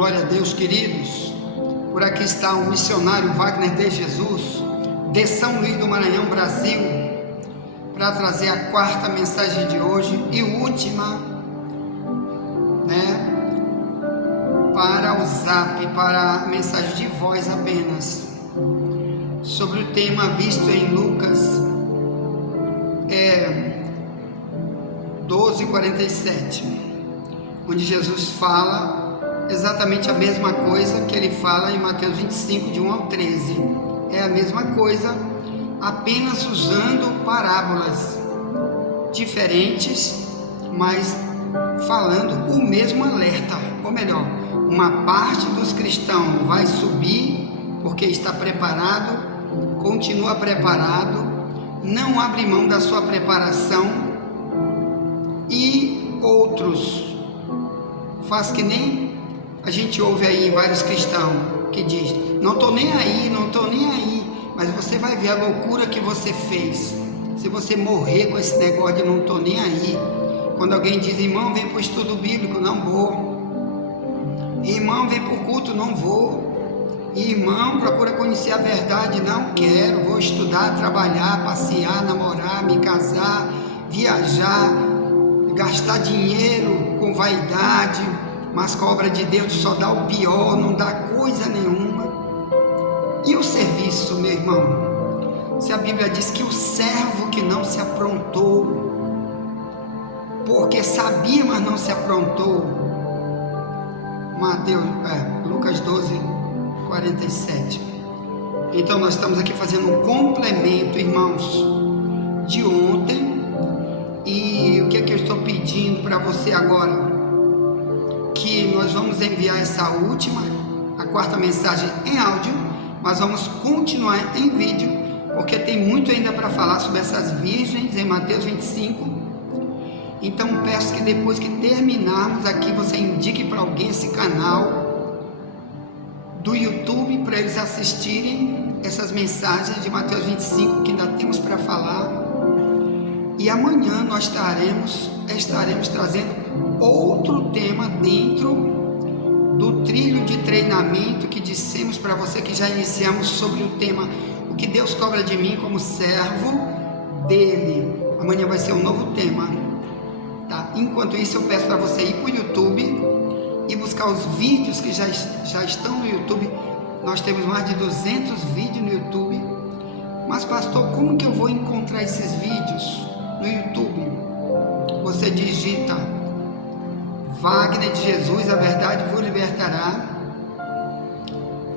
Glória a Deus, queridos. Por aqui está o missionário Wagner de Jesus, de São Luís do Maranhão, Brasil, para trazer a quarta mensagem de hoje e última, para o Zap, para a mensagem de voz apenas, sobre o tema visto em Lucas 12:47, onde Jesus fala exatamente a mesma coisa que ele fala em Mateus 25, de 1 ao 13. É a mesma coisa, apenas usando parábolas diferentes, mas falando o mesmo alerta. Ou melhor, uma parte dos cristãos vai subir porque está preparado, continua preparado, não abre mão da sua preparação, e outros faz que nem a gente ouve aí vários cristãos que diz: não estou nem aí, mas você vai ver a loucura que você fez se você morrer com esse negócio de não estou nem aí. Quando alguém diz: irmão, vem para o estudo bíblico, não vou. Irmão, vem para o culto, não vou. Irmão, procura conhecer a verdade, não quero. Vou estudar, trabalhar, passear, namorar, me casar, viajar, gastar dinheiro com vaidade, mas com a obra de Deus só dá o pior, não dá coisa nenhuma. E o serviço, meu irmão? Se a Bíblia diz que o servo que não se aprontou, porque sabia, mas não se aprontou. Lucas 12:47. Então nós estamos aqui fazendo um complemento, irmãos, de ontem. E o que é que eu estou pedindo para você agora? Que nós vamos enviar essa última, a quarta mensagem em áudio, mas vamos continuar em vídeo, porque tem muito ainda para falar sobre essas virgens em Mateus 25. Então peço que depois que terminarmos aqui, você indique para alguém esse canal do YouTube, para eles assistirem essas mensagens de Mateus 25, que ainda temos para falar. E amanhã nós estaremos trazendo outro tema dentro do trilho de treinamento que dissemos para você, que já iniciamos, sobre o tema o que Deus cobra de mim como servo dele. Amanhã vai ser um novo tema, tá? Enquanto isso, eu peço para você ir para o YouTube e buscar os vídeos que já estão no YouTube. Nós temos mais de 200 vídeos no YouTube. Mas pastor, como que eu vou encontrar esses vídeos no YouTube? Você digita Wagner de Jesus, a verdade vos libertará,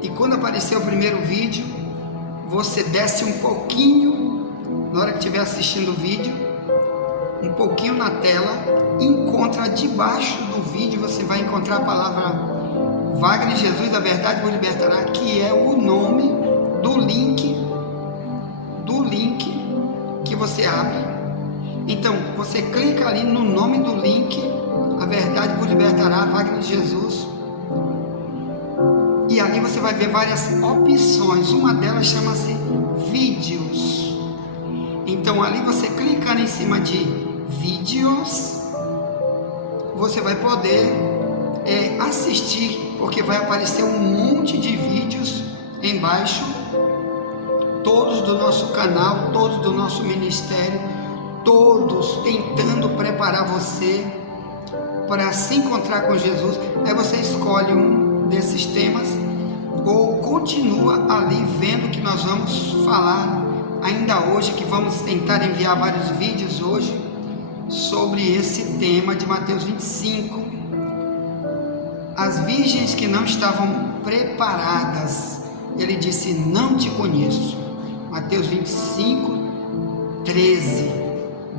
e quando aparecer o primeiro vídeo, você desce um pouquinho, na hora que estiver assistindo o vídeo, um pouquinho na tela, encontra debaixo do vídeo, você vai encontrar a palavra Wagner de Jesus, a verdade vos libertará, que é o nome do link que você abre. Então, você clica ali no nome do link, a verdade vos libertará, Wagner de Jesus, e ali você vai ver várias opções. Uma delas chama-se vídeos. Então, ali você clicando em cima de vídeos, você vai poder assistir, porque vai aparecer um monte de vídeos embaixo, todos do nosso canal, todos do nosso ministério, todos tentando preparar você para se encontrar com Jesus. Aí você escolhe um desses temas ou continua ali vendo que nós vamos falar ainda hoje, que vamos tentar enviar vários vídeos hoje sobre esse tema de Mateus 25. As virgens que não estavam preparadas, ele disse: não te conheço. Mateus 25,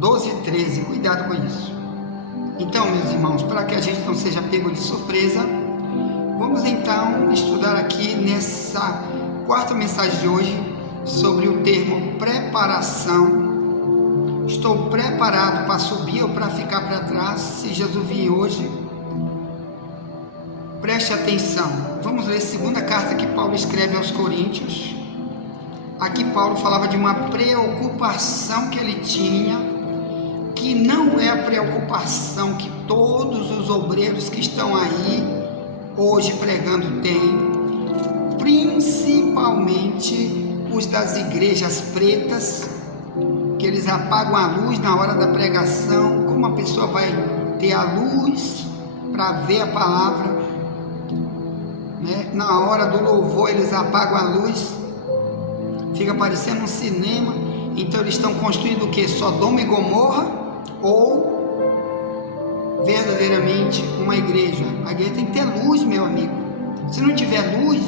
12:13, cuidado com isso. Então, meus irmãos, para que a gente não seja pego de surpresa, vamos então estudar aqui nessa quarta mensagem de hoje sobre o termo preparação. Estou preparado para subir ou para ficar para trás se Jesus vir hoje? Preste atenção. Vamos ler a segunda carta que Paulo escreve aos Coríntios. Aqui Paulo falava de uma preocupação que ele tinha, que não é a preocupação que todos os obreiros que estão aí hoje pregando tem, principalmente os das igrejas pretas, que eles apagam a luz na hora da pregação. Como a pessoa vai ter a luz para ver a palavra, né? Na hora do louvor eles apagam a luz, fica parecendo um cinema. Então eles estão construindo o que? Sodoma e Gomorra, ou verdadeiramente uma igreja? A igreja tem que ter luz, meu amigo. Se não tiver luz,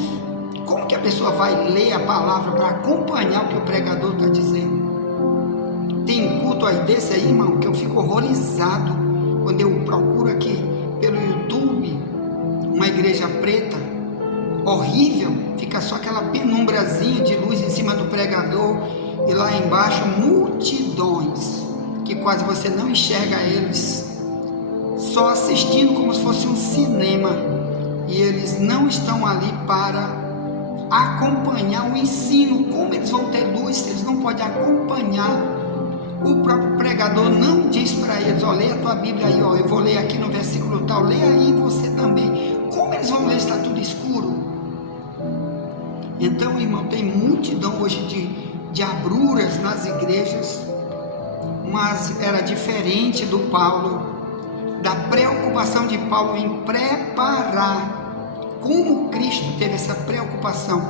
como que a pessoa vai ler a palavra para acompanhar o que o pregador está dizendo? Tem culto aí desse aí, irmão, que eu fico horrorizado quando eu procuro aqui pelo YouTube uma igreja preta, horrível, fica só aquela penumbrazinha de luz em cima do pregador, e lá embaixo multidões que quase você não enxerga eles, só assistindo como se fosse um cinema, e eles não estão ali para acompanhar o ensino. Como eles vão ter luz se eles não podem acompanhar? O próprio pregador não diz para eles: ó, leia a tua Bíblia aí, ó, eu vou ler aqui no versículo tal, leia aí você também. Como eles vão ler se está tudo escuro? Então, irmão, tem multidão hoje de abruras nas igrejas, mas era diferente do Paulo, da preocupação de Paulo em preparar. Como Cristo teve essa preocupação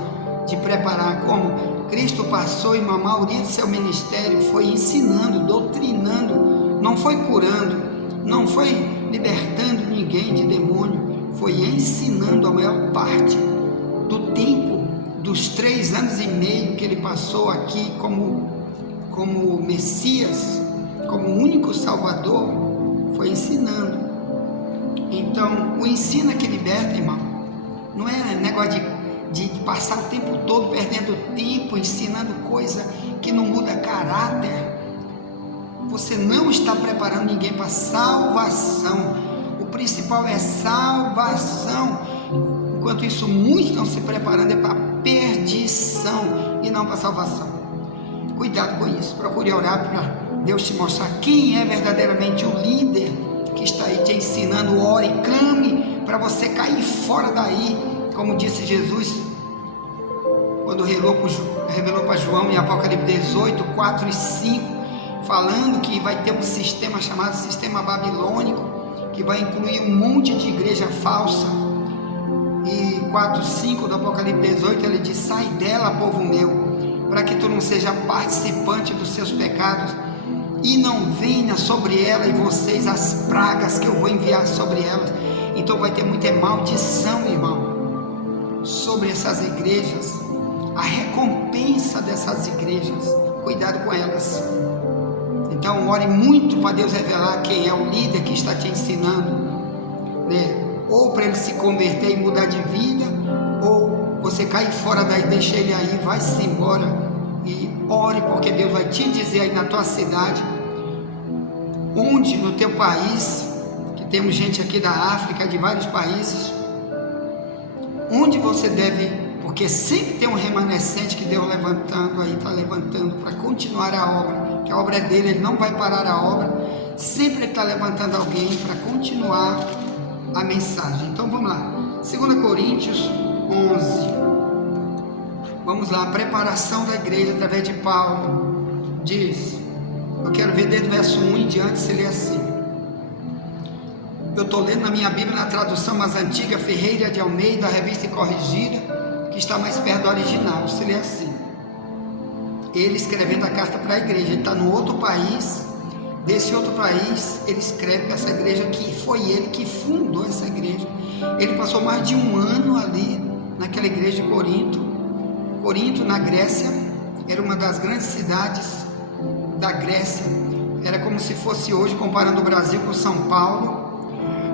de preparar? Como Cristo passou, e a maioria do seu ministério foi ensinando, doutrinando, não foi curando, não foi libertando ninguém de demônio, foi ensinando a maior parte do tempo, dos 3 anos e meio que ele passou aqui como Messias, como único Salvador, foi ensinando. Então, o ensino é que liberta, irmão, não é negócio de passar o tempo todo perdendo tempo ensinando coisa que não muda caráter. Você não está preparando ninguém para salvação. O principal é salvação. Enquanto isso, muitos estão se preparando para perdição e não para salvação. Cuidado com isso. Procure orar para Deus te mostrar quem é verdadeiramente o líder que está aí te ensinando. Ore, clame para você cair fora daí, como disse Jesus quando revelou para João em Apocalipse 18, 4 e 5, falando que vai ter um sistema chamado sistema babilônico, que vai incluir um monte de igreja falsa. E 4, 5 do Apocalipse 18, ele diz: sai dela, povo meu, para que tu não seja participante dos seus pecados, e não venha sobre ela e vocês as pragas que eu vou enviar sobre elas. Então vai ter muita maldição, irmão, sobre essas igrejas, a recompensa dessas igrejas. Cuidado com elas. Então ore muito para Deus revelar quem é o líder que está te ensinando, né? Ou para ele se converter e mudar de vida, ou você cair fora daí, deixa ele aí, vai-se embora. E ore, porque Deus vai te dizer aí na tua cidade, onde no teu país, que temos gente aqui da África, de vários países, onde você deve, porque sempre tem um remanescente que Deus levantando aí, está levantando para continuar a obra, que a obra é dele, ele não vai parar a obra, sempre ele está levantando alguém para continuar a mensagem. Então vamos lá, 2 Coríntios 11, vamos lá, a preparação da igreja através de Paulo. Diz, eu quero ver desde o verso 1 em diante, se lê assim. Eu estou lendo na minha Bíblia, na tradução mais antiga, Ferreira de Almeida, a revista e corrigida, que está mais perto do original. Se lê assim: ele escrevendo a carta para a igreja, ele está no outro país, desse outro país, ele escreve para essa igreja, que foi ele que fundou essa igreja. Ele passou mais de 1 ano ali, naquela igreja de Corinto. Corinto, na Grécia, era uma das grandes cidades da Grécia, era como se fosse hoje, comparando o Brasil com São Paulo,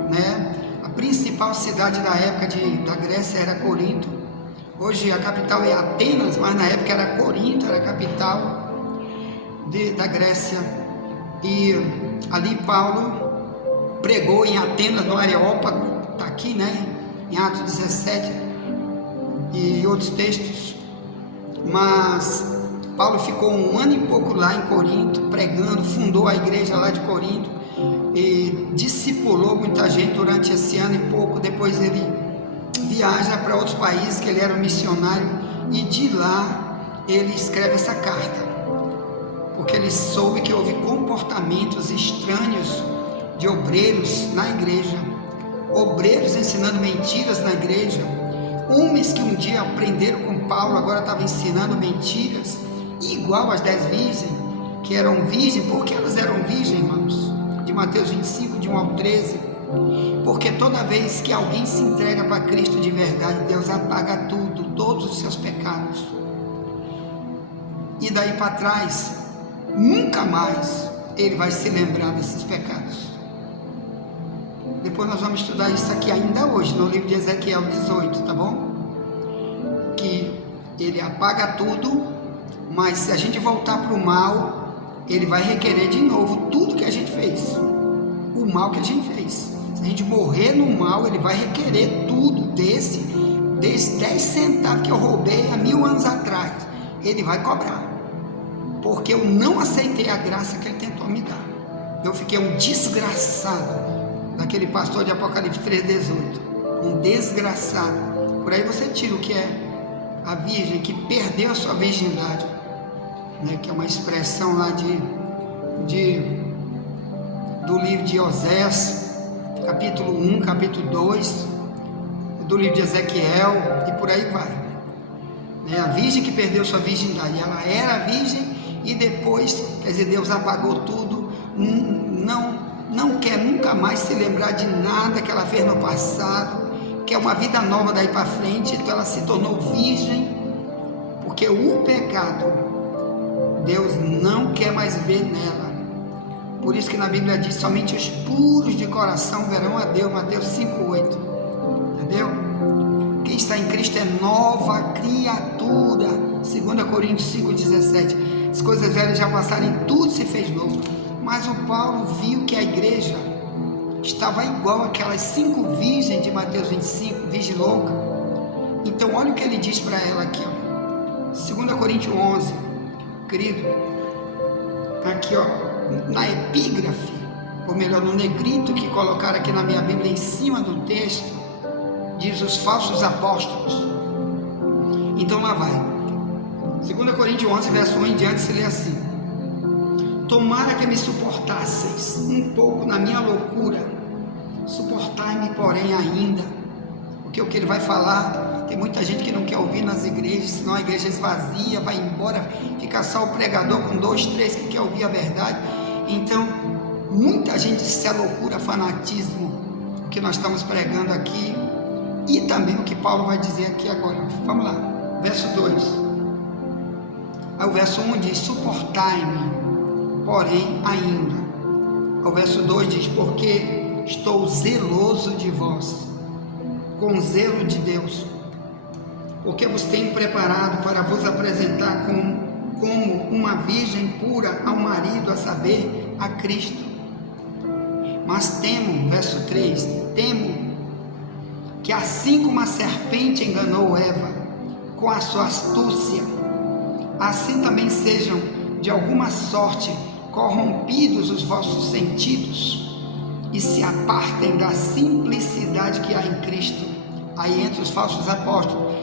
né? A principal cidade da época da Grécia era Corinto. Hoje a capital é Atenas, mas na época era Corinto, era a capital da Grécia. E ali Paulo pregou em Atenas, no Areópago, está aqui, né? Em Atos 17 e outros textos. Mas Paulo ficou 1 ano e pouco lá em Corinto, pregando, fundou a igreja lá de Corinto e discipulou muita gente durante esse ano e pouco. Depois ele viaja para outros países, que ele era um missionário, e de lá ele escreve essa carta, porque ele soube que houve comportamentos estranhos de obreiros na igreja, obreiros ensinando mentiras na igreja, homens que um dia aprenderam com Paulo, agora estavam ensinando mentiras, igual as 10 virgens, que eram virgens. Por que elas eram virgens, irmãos? De Mateus 25, de 1 ao 13, porque toda vez que alguém se entrega para Cristo de verdade, Deus apaga tudo, todos os seus pecados, e daí para trás, nunca mais ele vai se lembrar desses pecados. Depois nós vamos estudar isso aqui ainda hoje, no livro de Ezequiel 18, tá bom? Que ele apaga tudo, mas se a gente voltar para o mal, ele vai requerer de novo tudo que a gente fez, o mal que a gente fez. Se a gente morrer no mal, ele vai requerer tudo desses 10 centavos que eu roubei há 1000 anos atrás, ele vai cobrar, porque eu não aceitei a graça que ele tentou me dar. Eu fiquei um desgraçado, daquele pastor de Apocalipse 3,18, um desgraçado. Por aí você tira o que é a virgem que perdeu a sua virgindade, né? Que é uma expressão lá do livro de Oséias, capítulo 1, capítulo 2, do livro de Ezequiel, e por aí vai, né? A virgem que perdeu sua virgindade, ela era virgem e depois, quer dizer, Deus apagou tudo, não quer nunca mais se lembrar de nada que ela fez no passado, quer uma vida nova daí para frente. Então ela se tornou virgem, porque o pecado Deus não quer mais ver nela. Por isso que na Bíblia diz: somente os puros de coração verão a Deus, Mateus 5,8, entendeu? Quem está em Cristo é nova criatura, 2 Coríntios 5,17. As coisas velhas já passaram e tudo se fez novo. Mas o Paulo viu que a igreja estava igual aquelas 5 virgens de Mateus 25, virgem louca. Então olha o que ele diz para ela aqui, ó. 2 Coríntios 11, querido, aqui ó, na epígrafe, ou melhor, no negrito que colocaram aqui na minha Bíblia em cima do texto, diz os falsos apóstolos. Então lá vai, 2 Coríntios 11, verso 1 em diante, se lê assim: tomara que me suportasseis um pouco na minha loucura, suportai-me porém ainda. Porque o que ele vai falar, tem muita gente que não quer ouvir nas igrejas, senão a igreja esvazia, vai embora, fica só o pregador com 2, 3 que quer ouvir a verdade. Então muita gente, isso é loucura, fanatismo, o que nós estamos pregando aqui, e também o que Paulo vai dizer aqui agora. Vamos lá, verso 2. Aí o verso 1 diz: suportai-me porém ainda. O verso 2 diz: porque estou zeloso de vós, com zelo de Deus, porque vos tenho preparado para vos apresentar como uma virgem pura ao marido, a saber, a Cristo. Mas temo, verso 3, temo que assim como a serpente enganou Eva com a sua astúcia, assim também sejam de alguma sorte corrompidos os vossos sentidos e se apartem da simplicidade que há em Cristo. Aí entre os falsos apóstolos,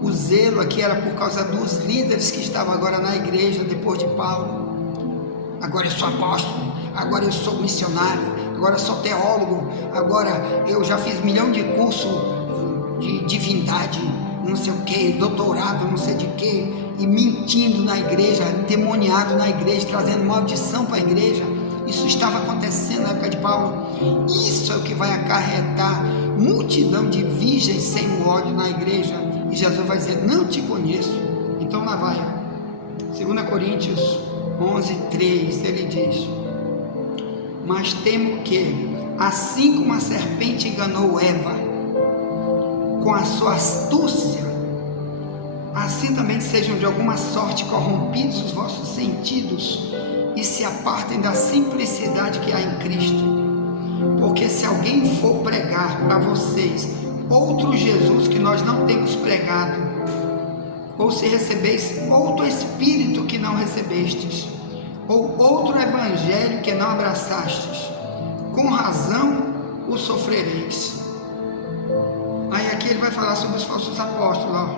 o zelo aqui era por causa dos líderes que estavam agora na igreja depois de Paulo. Agora eu sou apóstolo, agora eu sou missionário, agora eu sou teólogo, agora eu já fiz 1 milhão de cursos de divindade, não sei o que, doutorado, não sei de que, e mentindo na igreja, endemoniado na igreja, trazendo maldição para a igreja. Isso estava acontecendo na época de Paulo. Isso é o que vai acarretar multidão de virgens sem ódio na igreja, e Jesus vai dizer: não te conheço. Então lá vai, 2 Coríntios 11, 3, ele diz: mas temo que, assim como a serpente enganou Eva com a sua astúcia, assim também sejam de alguma sorte corrompidos os vossos sentidos e se apartem da simplicidade que há em Cristo. Porque se alguém for pregar para vocês outro Jesus que nós não temos pregado, ou se recebeis outro Espírito que não recebestes, ou outro Evangelho que não abraçastes, com razão o sofrereis. Aí aqui aqui ele vai falar sobre os falsos apóstolos, ó.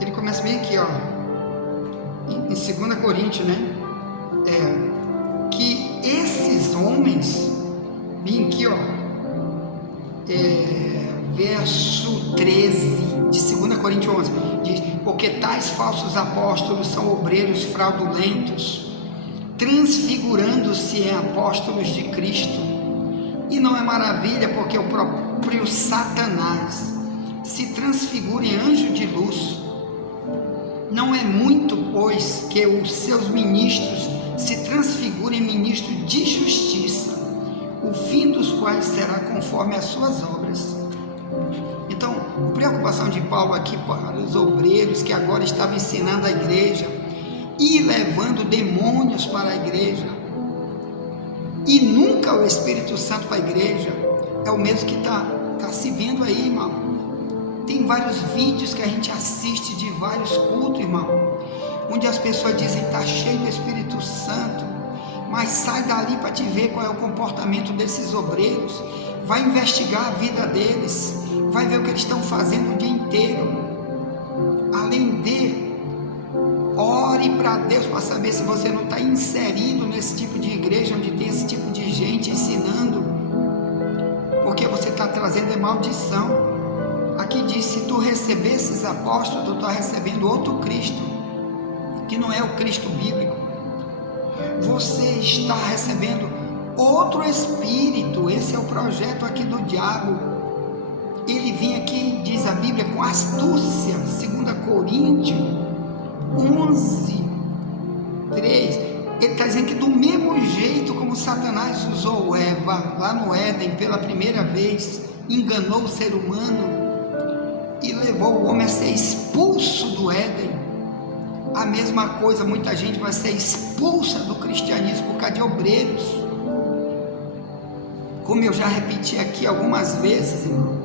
Ele começa bem aqui, ó, em 2 Coríntios, né? Que esses homens, bem aqui, ó, verso 13 de 2 Coríntios 11, diz: porque tais falsos apóstolos são obreiros fraudulentos, transfigurando-se em apóstolos de Cristo. E não é maravilha, porque o próprio Satanás se transfigura em anjo de luz. Não é muito, pois, que os seus ministros se transfigurem em ministros de justiça, o fim dos quais será conforme as suas obras. Então, a preocupação de Paulo aqui para os obreiros que agora estavam ensinando a igreja e levando demônios para a igreja, e nunca o Espírito Santo para a igreja, é o mesmo que está se vendo aí, irmão. Tem vários vídeos que a gente assiste de vários cultos, irmão, onde as pessoas dizem: está cheio do Espírito Santo, mas sai dali para te ver qual é o comportamento desses obreiros, vai investigar a vida deles, vai ver o que eles estão fazendo o dia inteiro. Além de, ore para Deus para saber se você não está inserido nesse tipo de igreja, onde tem esse tipo de gente ensinando, porque você está trazendo maldição. Aqui diz: se tu receber esses apóstolos, tu está recebendo outro Cristo, que não é o Cristo bíblico. Você está recebendo outro espírito. Esse é o projeto aqui do diabo. Ele vem aqui, diz a Bíblia, com astúcia. 2 Coríntios 11, 3. Ele está dizendo que do mesmo jeito como Satanás usou Eva lá no Éden pela primeira vez, enganou o ser humano e levou o homem a ser expulso do Éden, a mesma coisa, muita gente vai ser expulsa do cristianismo por causa de obreiros. Como eu já repeti aqui algumas vezes, irmão,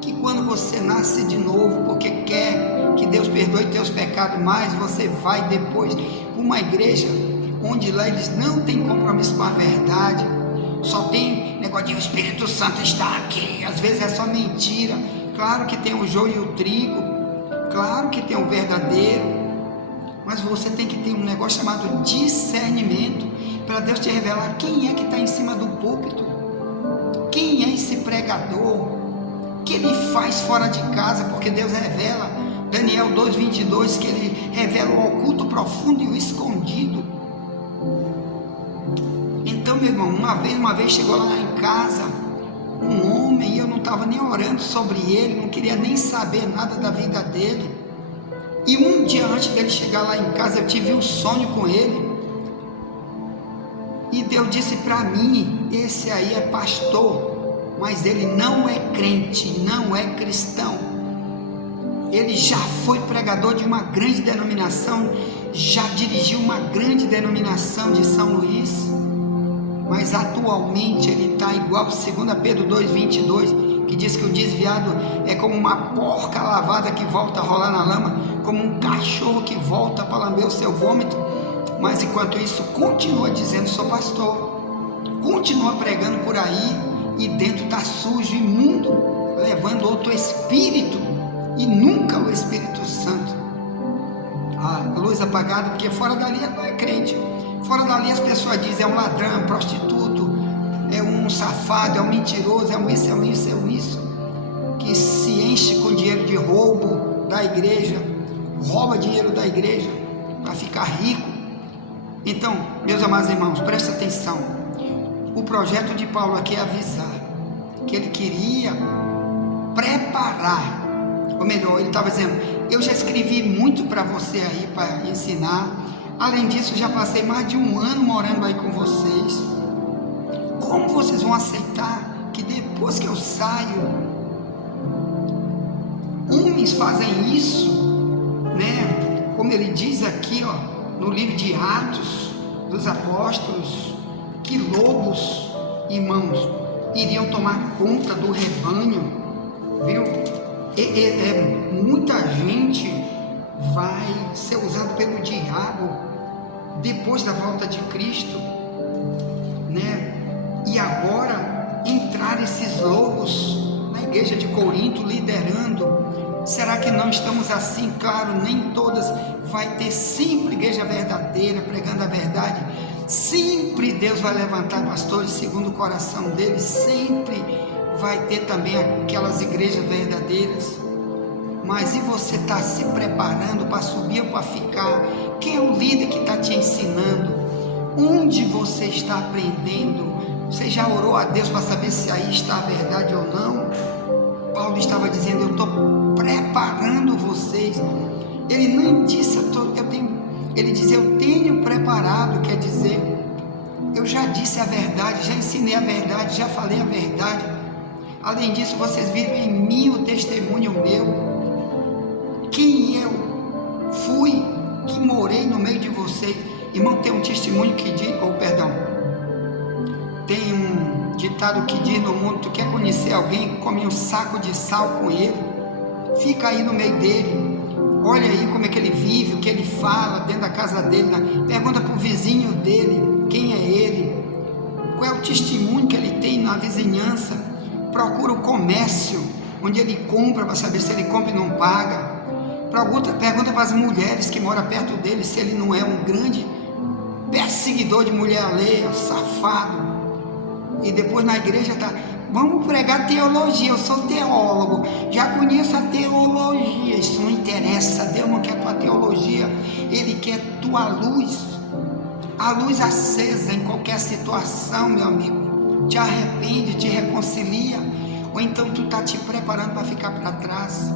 que quando você nasce de novo porque quer que Deus perdoe teus pecados, mas você vai depois para uma igreja onde lá eles não têm compromisso com a verdade, só tem negócio de o Espírito Santo está aqui, às vezes é só mentira. Claro que tem o joio e o trigo, claro que tem o verdadeiro, mas você tem que ter um negócio chamado discernimento, para Deus te revelar quem é que está em cima do púlpito, quem é esse pregador, o que ele faz fora de casa, porque Deus revela, Daniel 2:22, que ele revela o oculto, profundo e o escondido. Então, meu irmão, uma vez chegou lá em casa um homem, e eu não estava nem orando sobre ele, não queria nem saber nada da vida dele, e um dia antes dele chegar lá em casa, eu tive um sonho com ele, e Deus disse para mim: esse aí é pastor, mas ele não é crente, não é cristão, ele já foi pregador de uma grande denominação, já dirigiu uma grande denominação de São Luís, mas atualmente ele está igual 2 Pedro 2:22, que diz que o desviado é como uma porca lavada que volta a rolar na lama, como um cachorro que volta para lamber o seu vômito. Mas enquanto isso continua dizendo: sou pastor, continua pregando por aí, e dentro está sujo, imundo, levando outro espírito, e nunca o Espírito Santo. A luz apagada, porque fora dali não é crente. Fora dali as pessoas dizem: é um ladrão, é um prostituto, é um safado, é um mentiroso, é um isso, é um isso, é um isso, que se enche com dinheiro de roubo da igreja, rouba dinheiro da igreja para ficar rico. Então, meus amados irmãos, presta atenção. O projeto de Paulo aqui é avisar que ele queria preparar, ou melhor, ele estava dizendo: eu já escrevi muito para você aí para ensinar. Além disso, já passei mais de 1 ano morando aí com vocês. Como vocês vão aceitar que depois que eu saio, homens fazem isso, né? Como ele diz aqui, ó, no livro de Atos dos Apóstolos, que lobos, irmãos, iriam tomar conta do rebanho, viu? Muita gente vai ser usado pelo diabo depois da volta de Cristo, né? E agora entrar preparar esses lobos na igreja de Corinto, liderando. Será que não estamos assim? Claro, nem todas. Vai ter sempre igreja verdadeira, pregando a verdade. Sempre Deus vai levantar pastores segundo o coração deles. Sempre vai ter também aquelas igrejas verdadeiras. Mas e você está se preparando para subir ou para ficar? Quem é o líder que está te ensinando? Onde você está aprendendo? Você já orou a Deus para saber se aí está a verdade ou não? Paulo estava dizendo, eu estou preparando vocês. Ele não disse, ele diz, eu tenho preparado, quer dizer, eu já disse a verdade, já ensinei a verdade, já falei a verdade. Além disso, vocês viram em mim o testemunho meu. Quem eu fui, que morei no meio de vocês. Irmão, tem um testemunho que diz, tem um ditado que diz no mundo, tu quer conhecer alguém, come um saco de sal com ele, fica aí no meio dele, olha aí como é que ele vive, o que ele fala dentro da casa dele, pergunta para o vizinho dele, quem é ele, qual é o testemunho que ele tem na vizinhança, procura o comércio, onde ele compra, para saber se ele compra e não paga, pergunta para as mulheres que moram perto dele, se ele não é um grande perseguidor de mulher alheia, safado. E depois na igreja vamos pregar teologia, eu sou teólogo, já conheço a teologia, isso não interessa, Deus não quer tua teologia, Ele quer tua luz, a luz acesa em qualquer situação, meu amigo. Te arrepende, te reconcilia, ou então tu está te preparando para ficar para trás.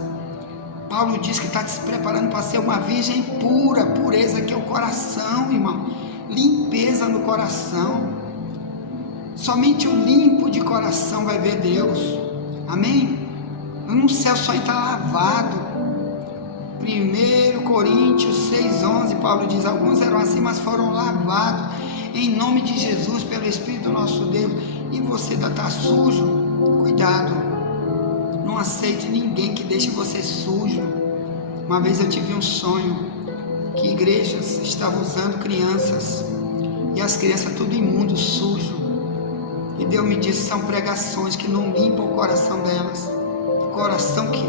Paulo diz que está se preparando para ser uma virgem pura, pureza que é o coração, irmão, limpeza no coração. Somente o limpo de coração vai ver Deus, amém? No céu só está lavado. 1 Coríntios 6,11, Paulo diz, alguns eram assim, mas foram lavados, em nome de Jesus, pelo Espírito do nosso Deus. E você ainda está sujo? Cuidado, não aceite ninguém que deixe você sujo. Uma vez eu tive um sonho, que igrejas estavam usando crianças, e as crianças tudo imundo, sujo. E Deus me disse, são pregações que não limpam o coração delas. O coração que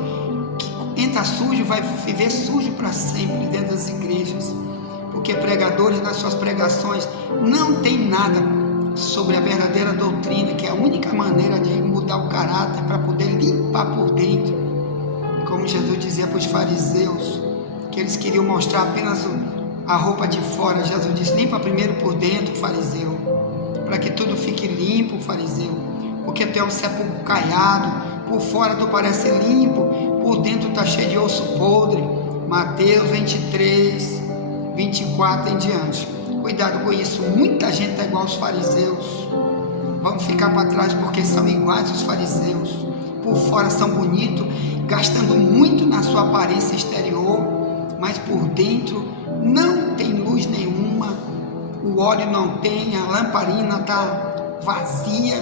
entra sujo, vai viver sujo para sempre dentro das igrejas. Porque pregadores nas suas pregações não tem nada sobre a verdadeira doutrina, que é a única maneira de mudar o caráter para poder limpar por dentro. Como Jesus dizia para os fariseus, que eles queriam mostrar apenas a roupa de fora. Jesus disse, limpa primeiro por dentro, fariseu, para que tudo fique limpo, fariseu, porque tu é um sepulcro caiado, por fora tu parece limpo, por dentro está cheio de osso podre. Mateus 23, 24 em diante. Cuidado com isso, muita gente está igual aos fariseus. Vamos ficar para trás porque são iguais aos fariseus. Por fora são bonitos, gastando muito na sua aparência exterior, mas por dentro não tem luz nenhuma. O óleo não tem, a lamparina está vazia.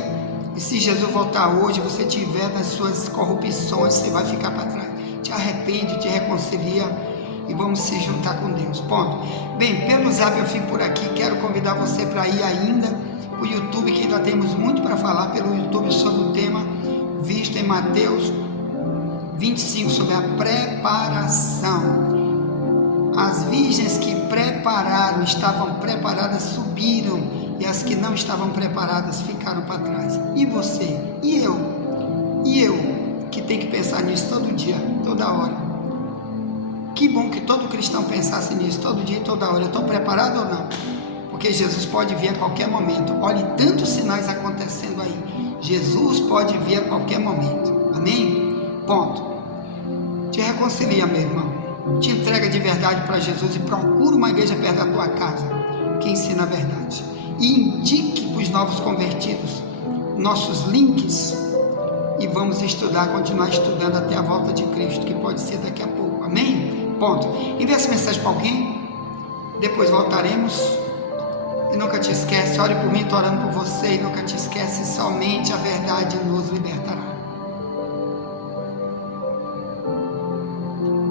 E se Jesus voltar hoje, você tiver nas suas corrupções, você vai ficar para trás. Te arrepende, te reconcilia e vamos se juntar com Deus. Ponto. Bem, pelo Zap eu fico por aqui. Quero convidar você para ir ainda para o YouTube, que ainda temos muito para falar pelo YouTube sobre o tema visto em Mateus 25, sobre a preparação. As virgens que prepararam, estavam preparadas, subiram, e as que não estavam preparadas ficaram para trás. E você? E eu? E eu, que tem que pensar nisso todo dia, toda hora. Que bom que todo cristão pensasse nisso, todo dia e toda hora. Eu estou preparado ou não? Porque Jesus pode vir a qualquer momento. Olhe tantos sinais acontecendo aí. Jesus pode vir a qualquer momento. Amém? Ponto. Te reconcilia, meu irmão. Te entrega de verdade para Jesus e procura uma igreja perto da tua casa que ensina a verdade. E indique para os novos convertidos nossos links e vamos estudar, continuar estudando até a volta de Cristo, que pode ser daqui a pouco. Amém? Ponto. Envie essa mensagem para alguém, depois voltaremos. E nunca te esquece, ore por mim, estou orando por você, e nunca te esquece, somente a verdade nos libertará.